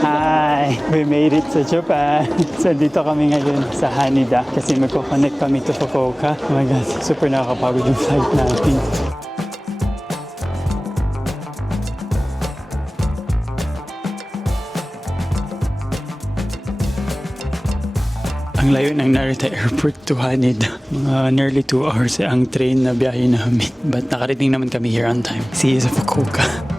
Hi! We made it sa Japan. So, dito kami ngayon sa Haneda kasi magko-connect kami to Fukuoka. Oh my God, super nakakapagod yung flight natin. Ang layo ng Narita Airport to Haneda. Mga nearly 2 hours ang train na biyahe namin. But nakarating naman kami here on time. See you sa Fukuoka.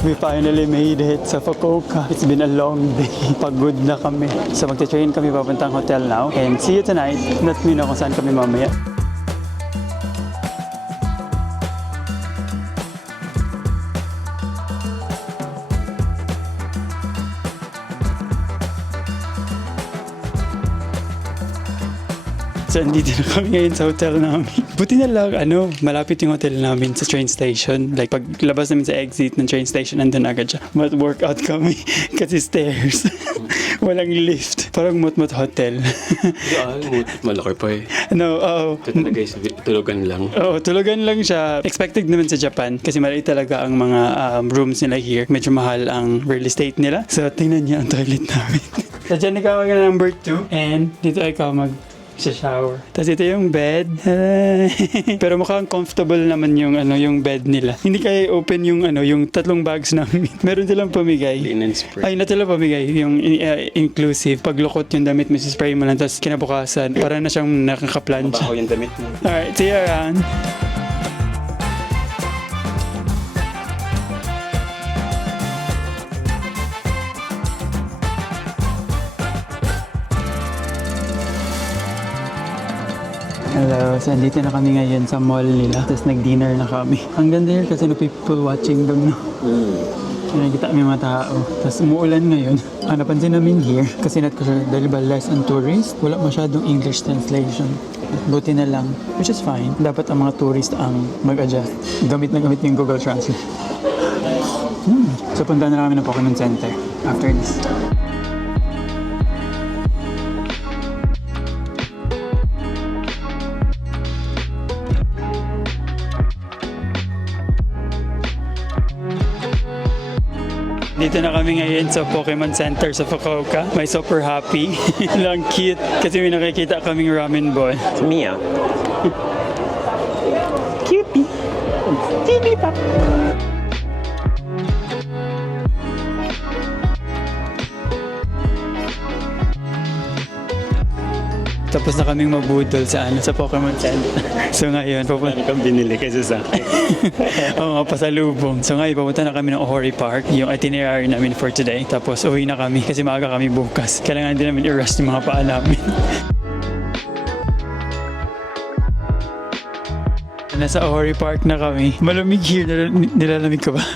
We finally made it sa Fukuoka. It's been a long day. Pagod na kami. So magte-train kami papuntang hotel now. And see you tonight. Let me know kung saan kami mamaya. So, andito na kami ngayon sa hotel namin. Buti na lang, malapit yung hotel namin sa train station. Like, paglabas namin sa exit ng train station, nandun agad siya. Mat-workout kami kasi stairs. Walang lift. Parang mut-mut hotel. Malaki pa eh. Ito talaga guys, tulugan lang. Oo, tulugan lang siya. Expected naman sa Japan kasi maliit talaga ang mga rooms nila here. Medyo mahal ang real estate nila. So, tingnan niya ang toilet namin. So, dyan ikaw mag number 2 and dito ikaw sa shower. Tapos ito yung bed. Pero mukhang comfortable naman yung yung bed nila. Hindi kaya open yung yung 3 bags namin. Meron silang pamigay. Linen spray. Ay, na talaga pamigay. Yung inclusive. Paglukot yung damit, spray mo lang. Tapos kinabukasan, para na siyang nakaka-plancha. Mabaho yung damit mo. Alright, see you around. Hello, so andito na kami ngayon sa mall nila. Tapos nag-dinner na kami. Ang ganda yun kasi no people watching doon, no? Nakikita kami mga tao. Tapos umuulan ngayon. Ang napansin namin here, kasi not ko sure, dahil ba less on tourist, wala masyadong English translation. Buti na lang, which is fine. Dapat ang mga tourist ang mag-adjust. Gamit na gamit yung Google Translate. So punta na kami ng Pokemon Center after this. Dito na kami ngayon sa Pokemon Center sa Fukuoka. May super happy. Lang cute kasi may nakikita kaming ramen ball. Mia. Cutie. Jigglypuff. Tapos na kaming mabudol sa sa Pokemon Center. So ngayon, Ano kang binili kaysa sa akin? Oo nga, pasalubong. So ngayon, papunta na kami ng Ohori Park, yung itinerary namin for today. Tapos uwi na kami kasi maaga kami bukas. Kailangan din namin i-rest yung mga paa namin. Nasa Ohori Park na kami. Malamig here. Nilalamig ka ba?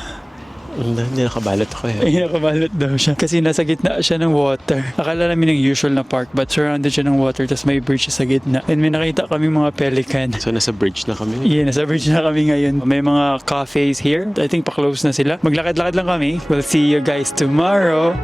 Hindi nakabalot ako eh. Ay, nakabalot daw siya. Kasi nasa gitna siya ng water. Akala namin ng usual na park, but surrounded siya ng water, tapos may bridge sa gitna. And may nakita kami mga pelican. So nasa bridge na kami. Yeah, nasa bridge na kami ngayon. May mga cafes here. I think pa-close na sila. Maglakad-lakad lang kami. We'll see you guys tomorrow.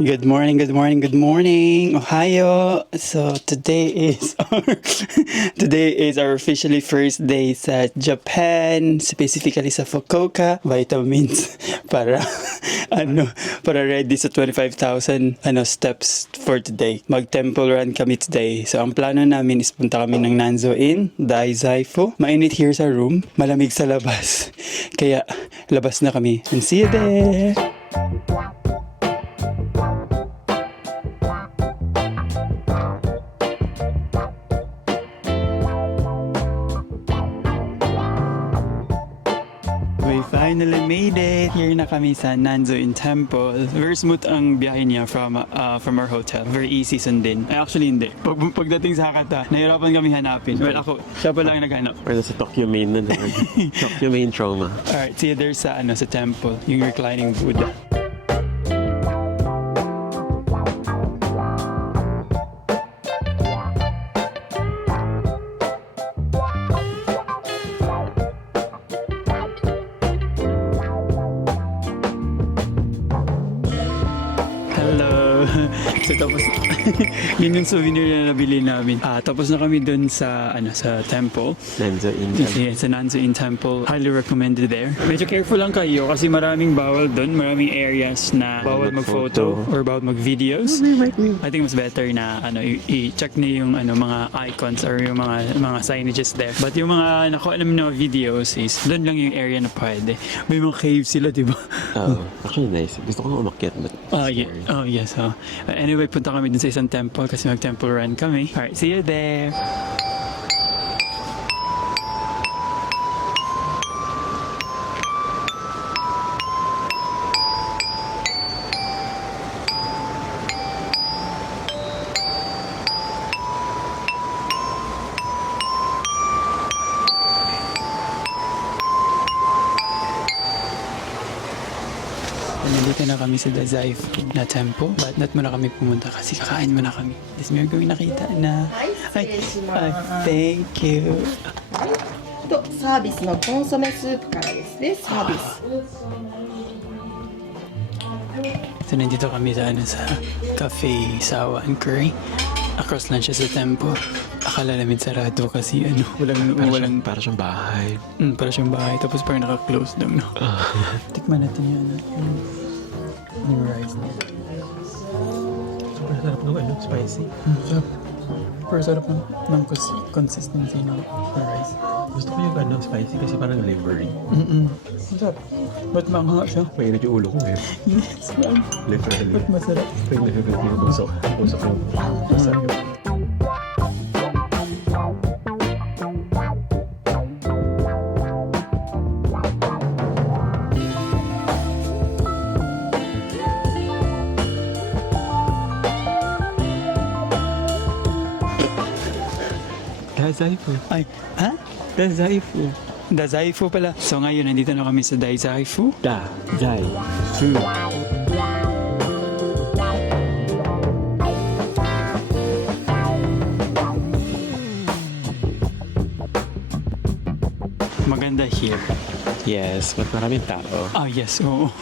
Good morning, good morning, good morning, Ohio. So today is our officially first day sa Japan, specifically sa Fukuoka. Vitamins para para ready sa 25,000 steps for today. Mag-temple run kami today. So ang plano namin is punta kami ng Nanzo Inn, Daizaifu. Mainit here sa room, malamig sa labas. Kaya labas na kami. And see you there. We finally made it! Here na kami sa Nanzoin Temple. Very smooth ang biyahe niya from our hotel. Very easy sundin. Ay, actually hindi. Pagdating sa Hakata, nahirapan kami hanapin. Well, ako, siya pa lang naghanap. Or nasa Tokyo Main na naman. Tokyo Main trauma. Alright, see you there sa temple. Yung reclining Buddha. Hello! So tapos, yun yung souvenir na nabili namin. Tapos na kami dun sa temple. Nanzoin. Yeah, sa Nanzoin Temple. Highly recommended there. Medyo careful lang kayo kasi maraming bawal dun. Maraming areas na bawal mag-photo or bawal mag-videos. I think mas better na i-check niyo yung mga icons or yung mga signages there. But yung mga nakuha namin na videos is dun lang yung area na pwede. May mga caves sila, di ba? Actually nice. Gusto ko umakyat but Yeah. Oh, yes. Anyway, punta kami dun sa isang temple kasi mag-temple run kami. Alright, see you there! Nandito na kami sa Dazai na temple. But not muna kami pumunta kasi kakain muna kami. Tapos meron kami nakita na... thank you. とサービスのコンソメスープからですね、サービス。 So nandito kami sa Cafe Sawa and Curry. Across lang siya sa temple. Akala namin sarado kasi walang para siyang bahay. para siyang bahay. Tapos parang naka-close lang, no? Tikman natin yan. Yung rice niya. Super sarap ng spicy. Sarap. Pero sarap ng consistency ng rice. Gusto ko yung spicy kasi parang livery. Masarap. Ba't maanghang siya? Mainit yung ulo ko eh. Yes, man. Literally. Ba't masarap? Pwede na yung busok. Busok ko. Masarap. Dazaifu. Ay, ha? Dazaifu. Dazaifu pala. So ngayon, nandito na kami sa Dazaifu. Dazaifu. Maganda here. Yes, but maraming tao. Yes, oo.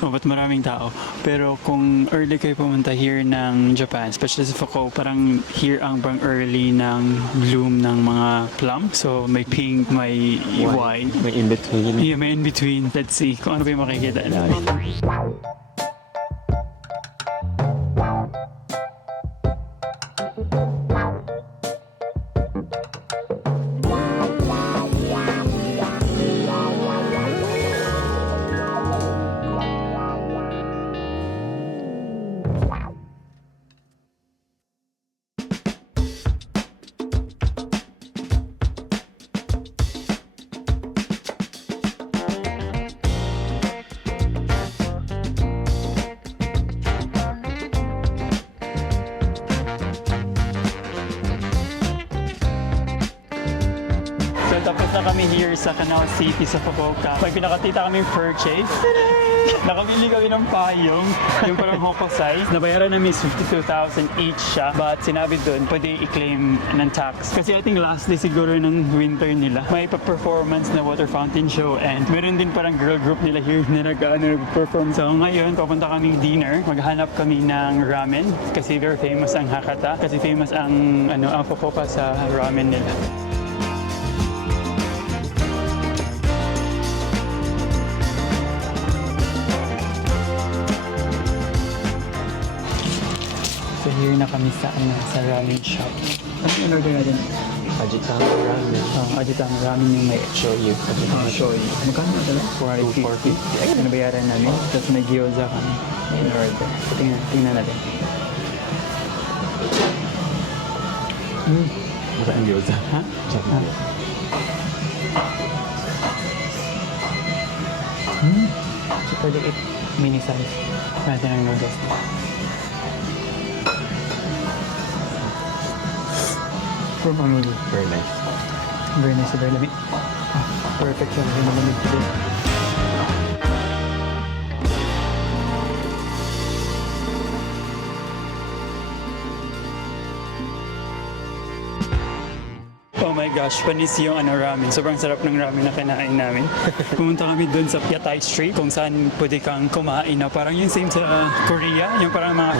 Ba't maraming tao. Pero kung early kayo pumunta here ng Japan, especially sa Fukuoka, parang here ang bang early ng bloom ng mga plum. So may pink, may white. May in-between. Yeah, may in between. Let's see kung ano pa yung makikita namin. Tapos na kami here sa Canal City sa Fukuoka. May pinakatita kaming purchase. Nakamili kami ng payong, yung parang hokusai. Nabayaran namin 52,000 each siya. But sinabi doon, pwede i-claim ng tax. Kasi I think last day siguro ng winter nila. May pa-performance na water fountain show and meron din parang girl group nila here na nag-perform. So ngayon, papunta kaming dinner. Maghanap kami ng ramen kasi very famous ang Hakata. Kasi famous ang Fukuoka sa ramen nila. So here na kami sa ramen shop. Ano yung order natin? Ajitama ramen. Ajitama ramen yung may shoyu. Shoyu. Magkano na talaga? 450. Ay, nabayaran namin. Tapos may gyoza kami. In order. Tingnan natin. Masa ang gyoza. Ha? 48 mini size. Natin ang noodles. From ang noodle. Very nice. Very nice, very lamig. Perfect siya kasi malamig today. Oh my gosh, panis yung ramen. Sobrang sarap ng ramen na kinain namin. Pumunta kami doon sa Yatay Street kung saan pwede kang kumain na parang yung same sa Korea, yung parang mga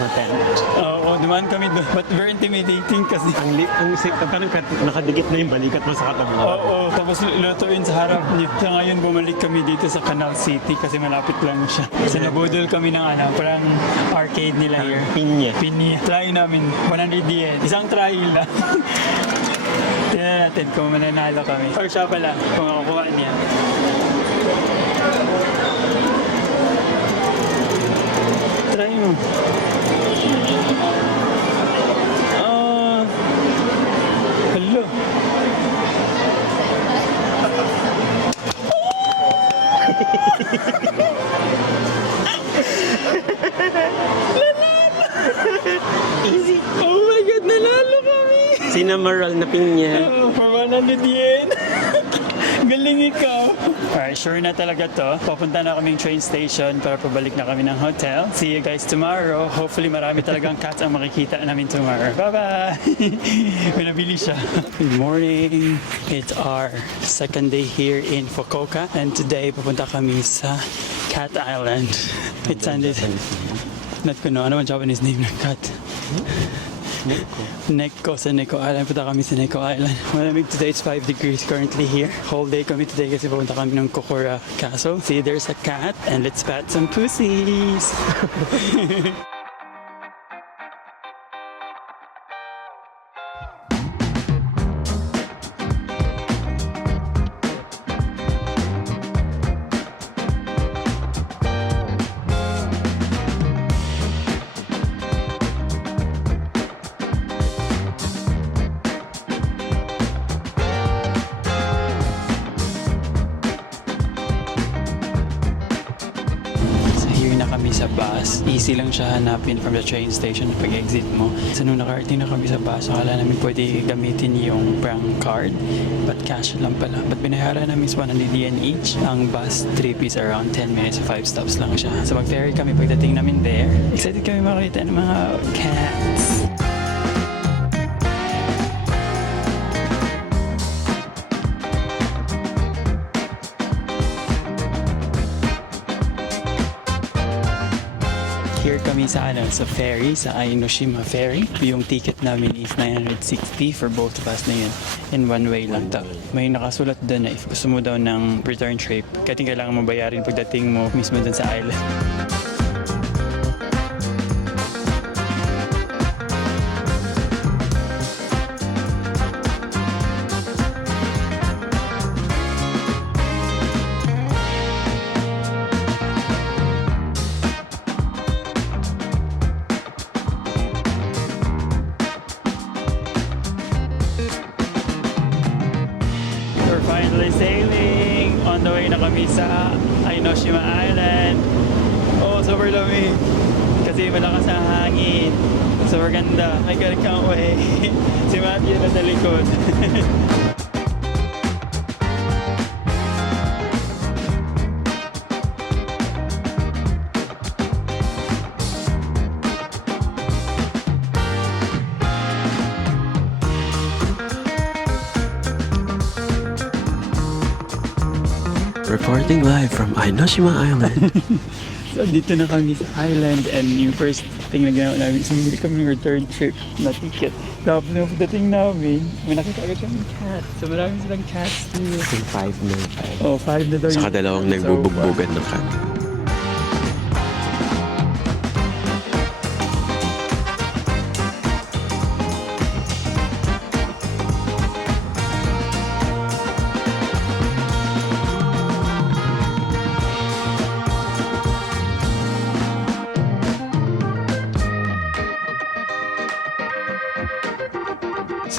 Oo, dumaan kami doon. But very intimidating kasi Parang nakadikit na yung balikat mo sa katabi. Oo, tapos lutuin sa harap niya. Kaya ngayon bumalik kami dito sa Canal City kasi malapit lang siya. So nabudol kami ng parang arcade nila here. Pinya. Try namin, 100 yen. Isang try lang. Tingnan natin kung mananalo kami. Or siya pala, kung makukuha niya. Try mo. Hello. Easy. Oh my God, nanalo kami! Sinamaral na pinya. Oh, for 100 yen. Galing ikaw. Alright, sure na talaga to. Papunta na kaming train station para pabalik na kami ng hotel. See you guys tomorrow. Hopefully marami talagang cats ang makikita namin tomorrow. Bye-bye! May nabili siya. Good morning. It's our second day here in Fukuoka. And today, papunta kami sa Cat Island. It's Sunday. Not ko no. Ano ang Japanese name ng cat? Neko sa Neko Island. Punta kami sa Neko Island. Malamig today. It's 5 degrees currently here. Whole day kami today kasi pupunta kami ng Kokura Castle. See, there's a cat and let's pat some pussies. Kami sa bus. Easy lang siya hanapin from the train station pag exit mo. So nung nakarating na kami sa bus, akala namin pwede gamitin yung prank card. But cash lang pala. But binayaran namin is 100 yen each. Ang bus trip is around 10 minutes, 5 stops lang siya. So mag-ferry kami pagdating namin there. Excited kami makakita ng mga cats. Here kami sa ferry, sa Ainoshima Ferry. Yung ticket namin is 960 for both of us na yun. In one way lang to. May nakasulat doon na if gusto mo daw ng return trip, kahit kailangan mo bayarin pagdating mo mismo doon sa island. We're finally sailing! On the way na kami sa Ainoshima Island. Oh, super lamig. Kasi malakas ang hangin. Super ganda. I can't wait. Si Matthew na sa likod. Reporting live from Ainoshima Island. So, dito na kami sa island and yung first thing na ginawa namin is bumili kami ng return trip na ticket. Tapos nung pagdating namin, may nakita agad kami cat. So, marami silang cats dito. 5 na. Oh, 5 na daw. Saka dalawang nagbubugbugan ng cat.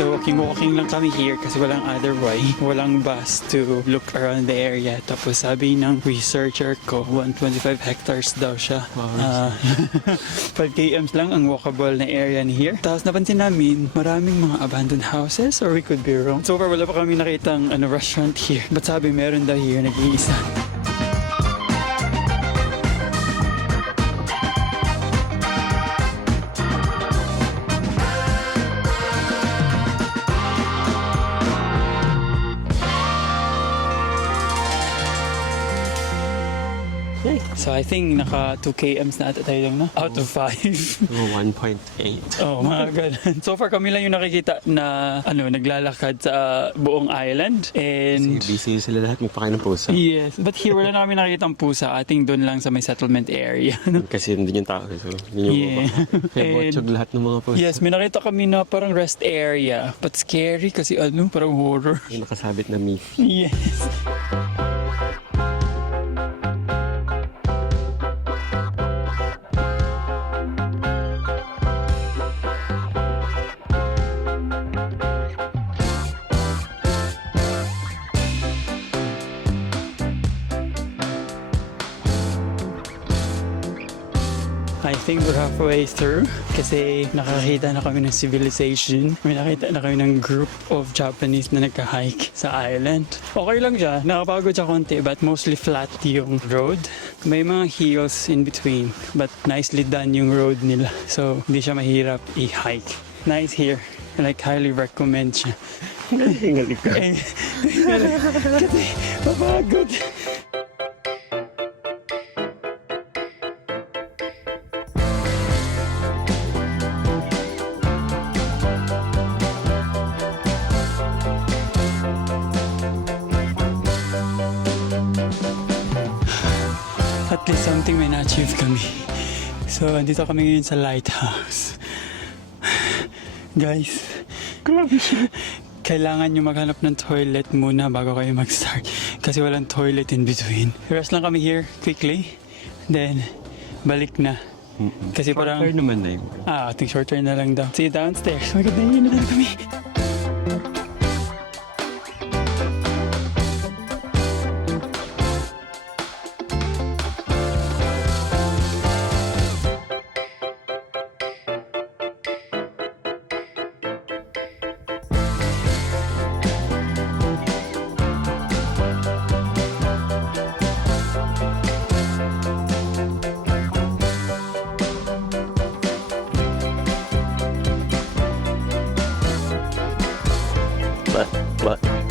So walking lang kami here kasi walang other way. Walang bus to look around the area. Tapos sabi ng researcher ko, 125 hectares daw siya. 5 kms lang ang walkable na area ni here. Tapos napansin namin, maraming mga abandoned houses, or we could be wrong. So far, wala pa kami nakitang restaurant here. But sabi, meron daw here, nag-iisa. So I think naka 2 kms na ata tayo lang na. Out of 5. 1.8. Oh, mga ganun. So far kami lang yung nakikita na naglalakad sa buong island. And Busy sila lahat, may pakain ng pusa. yes, but here wala na kami nakikita ang pusa. Ating doon lang sa may settlement area. Kasi hindi yung tao. So, yun yung Yeah. kaya And- botsog lahat ng mga pusa. Yes, may nakita kami na parang rest area. But scary kasi parang horror. Yung nakasabit na meat. Yes. I think we're halfway through kasi nakakita na kami ng civilization. May nakita na kami ng group of Japanese na nagka-hike sa island. Okay lang siya, nakapagod siya konti but mostly flat yung road. May mga hills in between but nicely done yung road nila. So hindi siya mahirap i-hike. Nice here. Like highly recommend siya. Hingali ka. Kasi mapagod. At least something may na-achieve kami. So, andito kami ngayon sa lighthouse. Guys, kailangan nyo maghanap ng toilet muna bago kayo mag-start. Kasi walang toilet in between. Rest lang kami here quickly. Then, balik na. Kasi parang... Shorter naman na yun. I think shorter na lang daw. See you downstairs. Maganda yun na lang kami.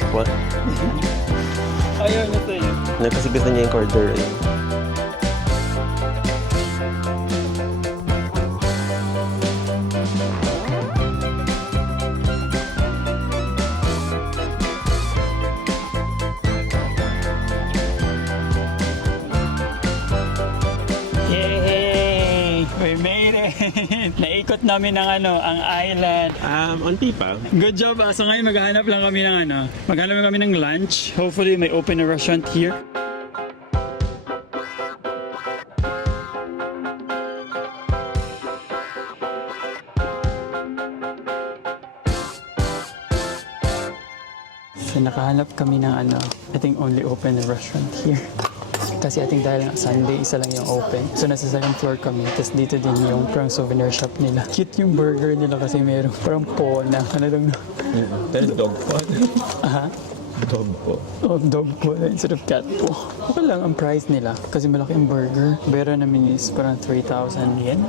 What? Ayaw na sa'yo. Kasi gusto niya yung corridor. Yay! We made it! Naikot namin ang island. Onti pa. Good job. So ngayon maghahanap lang kami ng maghanap lang kami ng lunch. Hopefully may open a restaurant here. So nakahanap kami ng I think only open a restaurant here. Kasi I think dahil Sunday, isa lang yung open. So nasa second floor kami. Tapos dito din yung parang souvenir shop nila. Cute yung burger nila kasi meron parang po na lang na. That's dog po. Aha. Dog po. Oh, dog po instead of cat po. Okay lang ang price nila kasi malaki ang burger. Pero namin is parang 3,000 yen.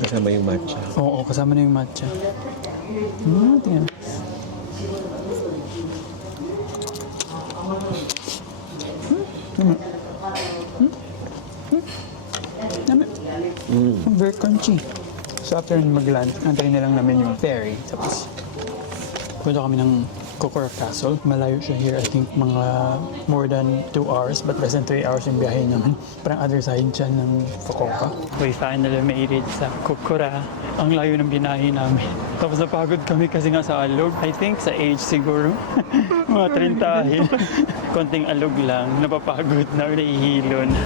Kasama yung matcha. Oo, kasama na yung matcha. Tingnan. Very crunchy. So after mag-lunch, antayin na lang namin yung ferry. Tapos, punta kami ng Kokura Castle. Malayo siya here, I think mga more than 2 hours, but less than 3 hours yung biyahe naman. Parang other side siya ng Fukuoka. We finally made it sa Kokura. Ang layo ng binahe namin. Tapos napagod kami kasi nga sa alog. I think sa age siguro. Mga 30. Konting alog lang. Napapagod na, nahihilo na.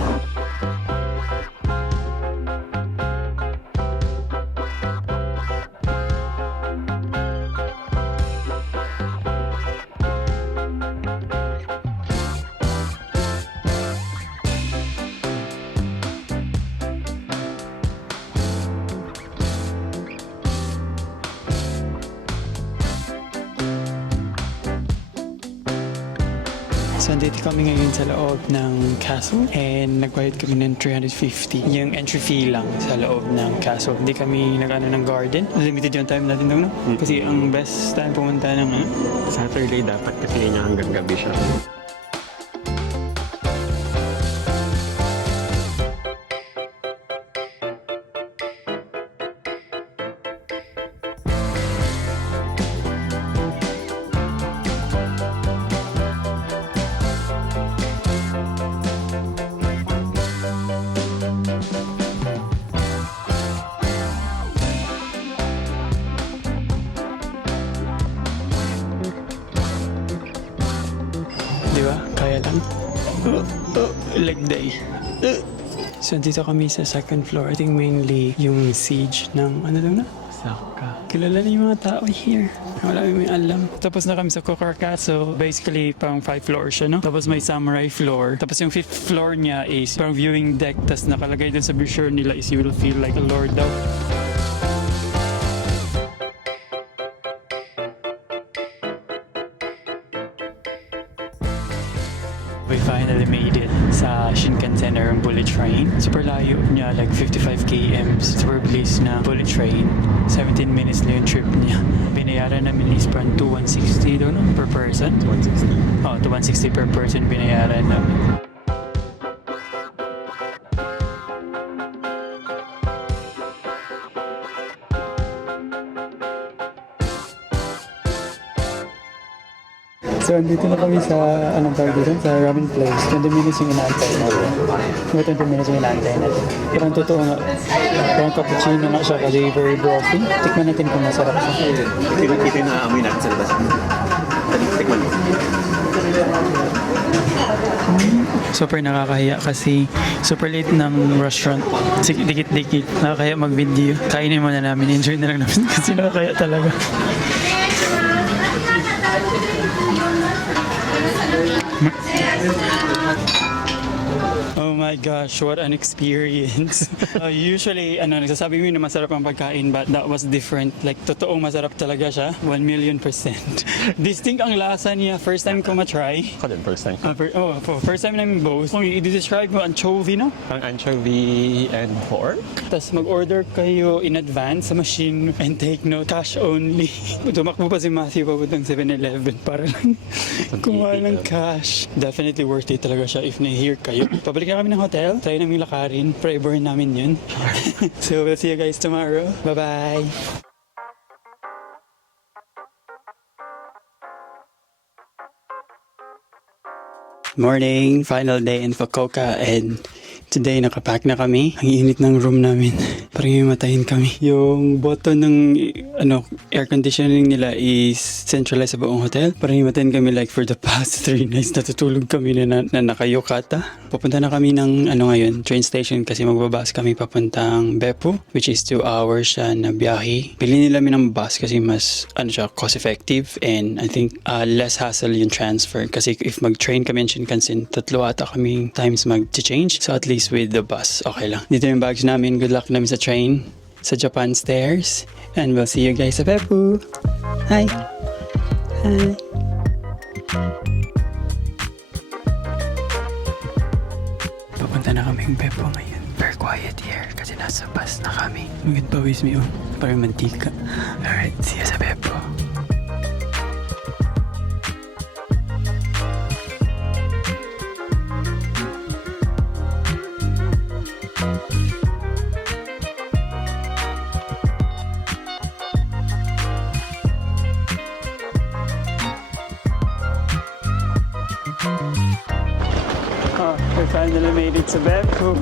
So, andito kami ngayon sa loob ng castle and nagbayad kami ng 350. Yung entry fee lang sa loob ng castle. Hindi kami nag-ano ng garden. Limited yung time natin doon, no? Kasi ang best time pumunta ng Saturday dapat kasi niya hanggang gabi siya. Di ba? Kaya lang. Leg day. So, dito kami sa second floor. I think mainly yung siege ng ano lang na? Saka. Kilala na yung mga tao here. Wala may alam. Tapos na kami sa Kokarka. So, basically, parang 5 floors siya, no? Tapos may samurai floor. Tapos yung 5th floor niya is parang viewing deck. Tapos nakalagay dun sa brochure nila is you will feel like a lord daw. We finally made it sa Shinkansen or bullet train. Super layo niya, like 55 km. Super bilis na bullet train. 17 minutes lang yung trip niya. Binayaran namin is parang 2,160 doon, no? Per person. 160. Oh, 2,160 per person binayaran namin. So, andito na kami sa, anong tawag dito? Sa ramen place. 20 minutes yung inaantay natin. 20 minutes yung inaantay natin. Parang totoo nga. Parang cappuccino nga siya kasi very brothy. Tikman natin kung masarap siya. Ito yung naaamoy natin sa labas. Tikman mo. Super nakakahiya kasi super late ng restaurant. Sige, dikit-dikit. Nakakahiya mag-video. Kainin muna namin. Enjoy na lang namin kasi nakakahiya talaga. Oh my gosh, what an experience. Usually, nagsasabi mo na masarap ang pagkain but that was different. Like, totoong masarap talaga siya. 1,000,000%. Distinct ang lasa niya. First time ko matry. Ako din, first time. First time namin both. Kung i-describe mo, anchovy, no? Ang anchovy and pork. Tapos mag-order kayo in advance sa machine and take note, cash only. Tumakbo pa si Matthew papuntang 7-Eleven para lang kumuha ng cash. Definitely worth it talaga siya if na-hear kayo. Pabalik na kami ng hotel. Try namin lakarin. Pre-burn namin yun. So we'll see you guys tomorrow. Bye-bye! Morning! Final day in Fukuoka and today nakapack na kami. Ang init ng room namin. Parang himatayin kami. Yung button ng air conditioning nila is centralized sa buong hotel. Parang himatayin kami like for the past 3 nights. Natutulog kami na nakayukata. Papunta na kami ng ngayon, train station kasi magbabas kami papuntang Beppu, which is 2 hours siya na biyahe. Pili nila kami ng bus kasi mas cost effective and I think less hassle yung transfer kasi if mag-train kami in Shinkansen, 3 ata kaming times mag-change. So at least with the bus, okay lang. Dito yung bags namin. Good luck namin sa train, sa Japan Stairs. And we'll see you guys sa Beppu. Hi! Hi! Papunta na kaming Beppu ngayon. Very quiet here kasi nasa bus na kami. Magand pawis mi parang mantika. Alright, see you sa Beppu. We finally made it to Beppu.